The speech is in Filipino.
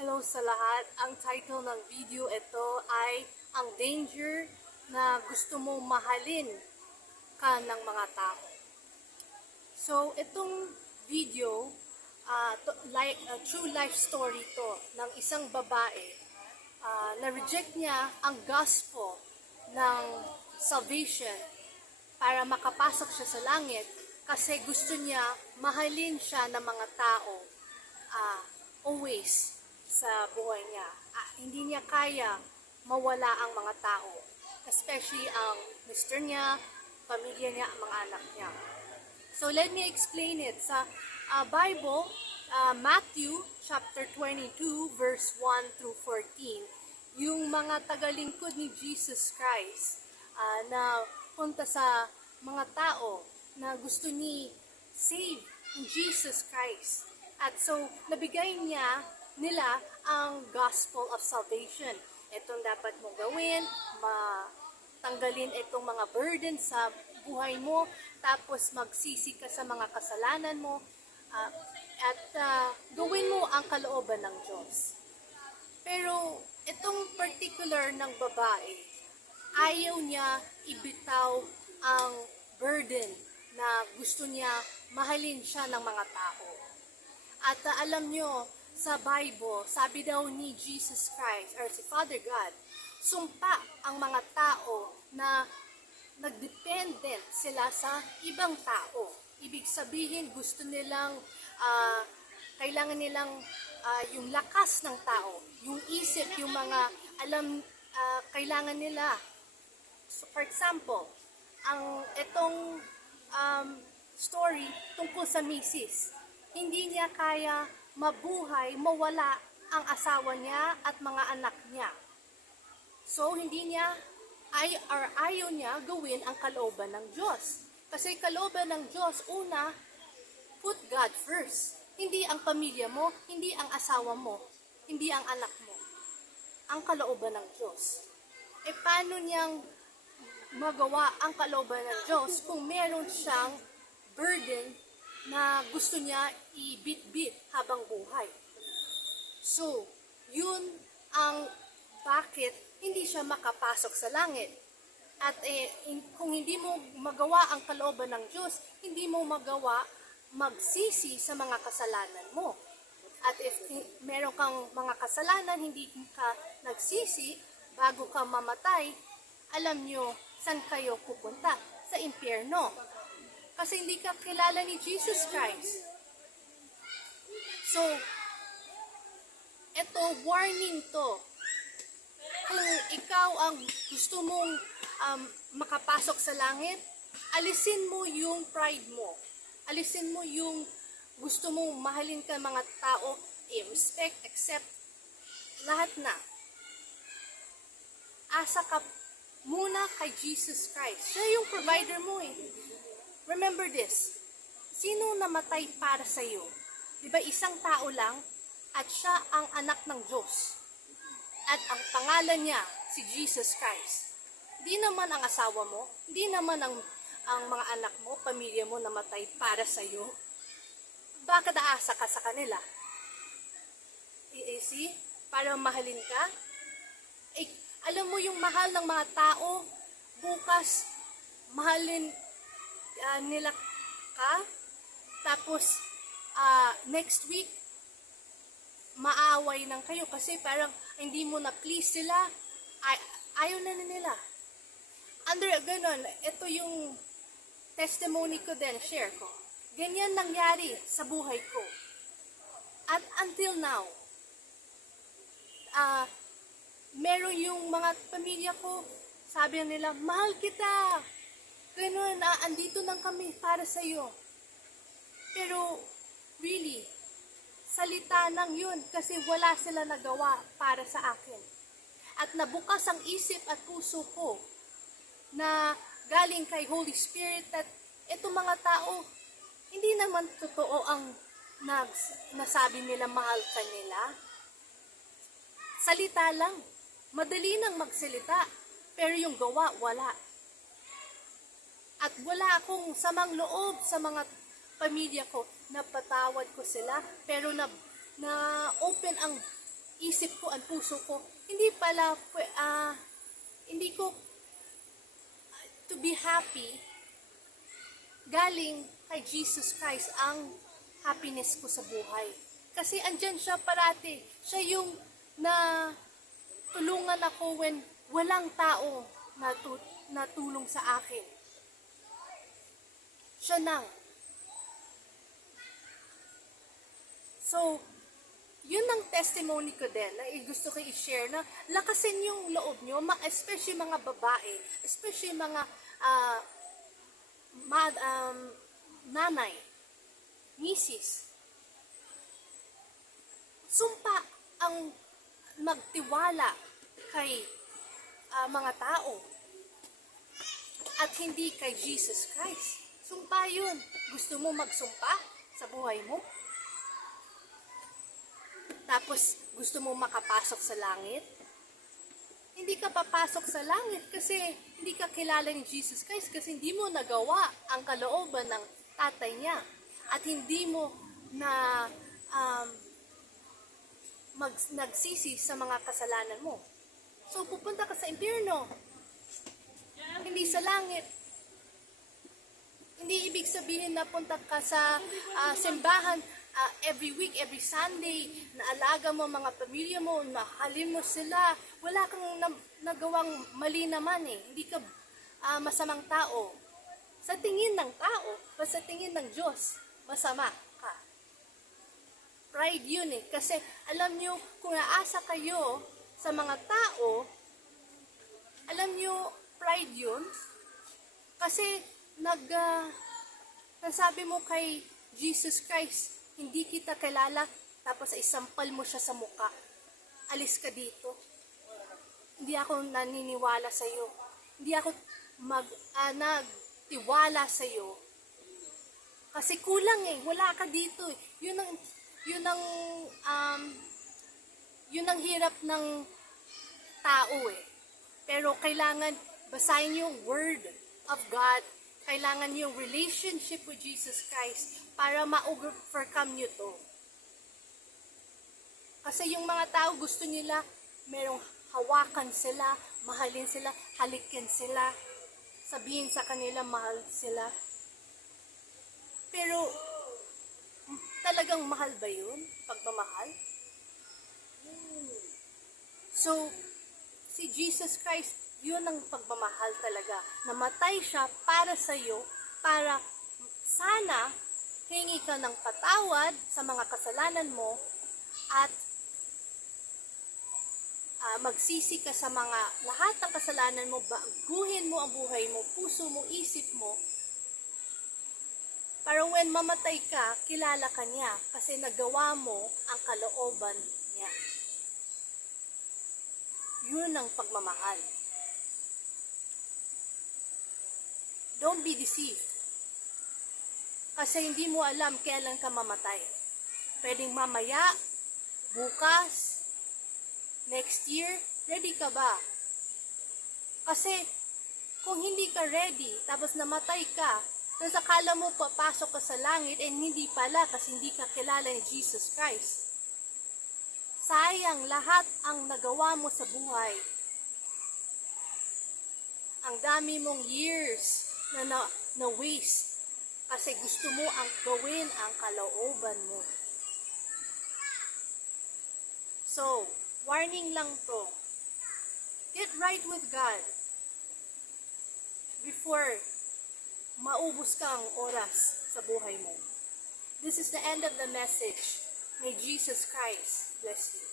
Hello sa lahat. Ang title ng video ito ay ang danger na gusto mong mahalin ka ng mga tao. So, itong video, true life story to ng isang babae na-reject niya ang gospel ng salvation para makapasok siya sa langit kasi gusto niya mahalin siya ng mga tao always sa buhay niya. Hindi niya kaya mawala ang mga tao, especially ang mister niya, pamilya niya, ang mga anak niya. So let me explain it. Sa Bible, Matthew chapter 22 verse 1 through 14, yung mga tagalingkod ni Jesus Christ na punta sa mga tao na gusto ni save in Jesus Christ. At so, nabigay nila ang gospel of salvation. Itong dapat mong gawin, matanggalin itong mga burden sa buhay mo, tapos magsisi ka sa mga kasalanan mo, at gawin mo ang kalooban ng Diyos. Pero itong particular ng babae, ayaw niya ibitaw ang burden na gusto niya mahalin siya ng mga tao. At alam nyo, sa Bible, sabi daw ni Jesus Christ, or si Father God, sumpa ang mga tao na nagdependent sila sa ibang tao. Ibig sabihin, gusto nilang, kailangan nilang yung lakas ng tao, yung isip, yung mga kailangan nila. So, for example, itong story tungkol sa misis. Hindi niya kaya mabuhay, mawala ang asawa niya at mga anak niya. So, ayaw niya gawin ang kalooban ng Diyos. Kasi kalooban ng Diyos, una, put God first. Hindi ang pamilya mo, hindi ang asawa mo, hindi ang anak mo. Ang kalooban ng Diyos. Paano niyang magawa ang kalooban ng Diyos kung meron siyang burden na gusto niya i-bit-bit habang buhay? So, yun ang bakit hindi siya makapasok sa langit. At kung hindi mo magawa ang kalooban ng Diyos, hindi mo magawa magsisi sa mga kasalanan mo. At if meron kang mga kasalanan, hindi ka nagsisi bago ka mamatay, alam nyo saan kayo pupunta? Sa impyerno. Kasi hindi ka kilala ni Jesus Christ. So, ito, warning to. Kung ikaw ang gusto mong makapasok sa langit, alisin mo yung pride mo. Alisin mo yung gusto mong mahalin ka mga tao, respect, accept, lahat na. Asa ka muna kay Jesus Christ. Siya yung provider mo eh. Remember this, sino namatay para sa iyo? Diba isang tao lang at siya ang anak ng Diyos. At ang pangalan niya, si Jesus Christ. Hindi naman ang asawa mo, hindi naman ang mga anak mo, pamilya mo namatay para sa iyo. Bakit aasa ka sa kanila? See? Para mahalin ka? Alam mo yung mahal ng mga tao, bukas mahalin nila ka, tapos next week maaway ng kayo kasi parang hindi mo na please sila, ayaw na nila. Under ganon, ito yung testimony ko din, share ko. Ganyan nangyari sa buhay ko. At until now, meron yung mga pamilya ko, sabi nila, mahal kita. Ganun, andito lang kami para sa iyo. Pero, really, salita lang yun kasi wala sila nagawa para sa akin. At nabukas ang isip at puso ko na galing kay Holy Spirit at itong mga tao, hindi naman totoo ang nasabi nila mahal ka nila. Salita lang. Madali nang magsalita, pero yung gawa, wala. At wala akong samang loob sa mga pamilya ko, napatawad ko sila, pero na open ang isip ko, ang puso ko, hindi pala, hindi ko to be happy, galing kay Jesus Christ ang happiness ko sa buhay. Kasi andyan siya parati. Siya yung na tulungan ako when walang tao na tulong sa akin. Siya nang. So, yun ang testimony ko din na gusto ko i-share na lakasin yung loob nyo, especially mga babae, especially mga nanay, misis. Sumpa ang magtiwala kay mga tao at hindi kay Jesus Christ. Sumpa yun. Gusto mo magsumpa sa buhay mo? Tapos gusto mo makapasok sa langit? Hindi ka papasok sa langit kasi hindi ka kilala ni Jesus Christ kasi hindi mo nagawa ang kalooban ng tatay niya at hindi mo na nagsisi sa mga kasalanan mo. So pupunta ka sa impyerno, hindi sa langit. Hindi ibig sabihin na punta ka sa simbahan every week, every Sunday, naalaga mo mga pamilya mo, mahalin mo sila. Wala kang nagawang mali naman eh. Hindi ka masamang tao. Sa tingin ng tao, sa tingin ng Diyos, masama ka. Pride yun eh. Kasi alam nyo, kung naasa kayo sa mga tao, alam nyo, pride yun. Kasi nasabi mo kay Jesus Christ, hindi kita kilala, tapos isampal mo siya sa muka. Alis ka dito. Hindi ako naniniwala sa iyo. Hindi ako nagtiwala sa iyo. Kasi kulang eh, wala ka dito eh. Yun ang hirap ng tao eh. Pero kailangan basahin yung Word of God. Kailangan yung relationship with Jesus Christ para ma-overcome nyo to. Kasi yung mga tao gusto nila, merong hawakan sila, mahalin sila, halikin sila, sabihin sa kanila mahal sila. Pero, talagang mahal ba yun? Pagmamahal? So, si Jesus Christ, yun ang pagmamahal talaga. Namatay siya para sa iyo, para sana hingi ka ng patawad sa mga kasalanan mo at magsisi ka sa mga lahat ng kasalanan mo, baguhin mo ang buhay mo, puso mo, isip mo. Para when mamatay ka, kilala ka niya kasi nagawa mo ang kalooban niya. Yun ang pagmamahal. Don't be deceived. Kasi hindi mo alam kailan ka mamatay. Pwedeng mamaya, bukas, next year, ready ka ba? Kasi kung hindi ka ready, tapos namatay ka, tapos akala mo papasok ka sa langit, and hindi pala kasi hindi ka kilala ni Jesus Christ. Sayang lahat ang nagawa mo sa buhay. Ang dami mong years na waste kasi gusto mo ang gawin ang kalooban mo. So, warning lang to. Get right with God before maubos ka ang oras sa buhay mo. This is the end of the message. May Jesus Christ bless you.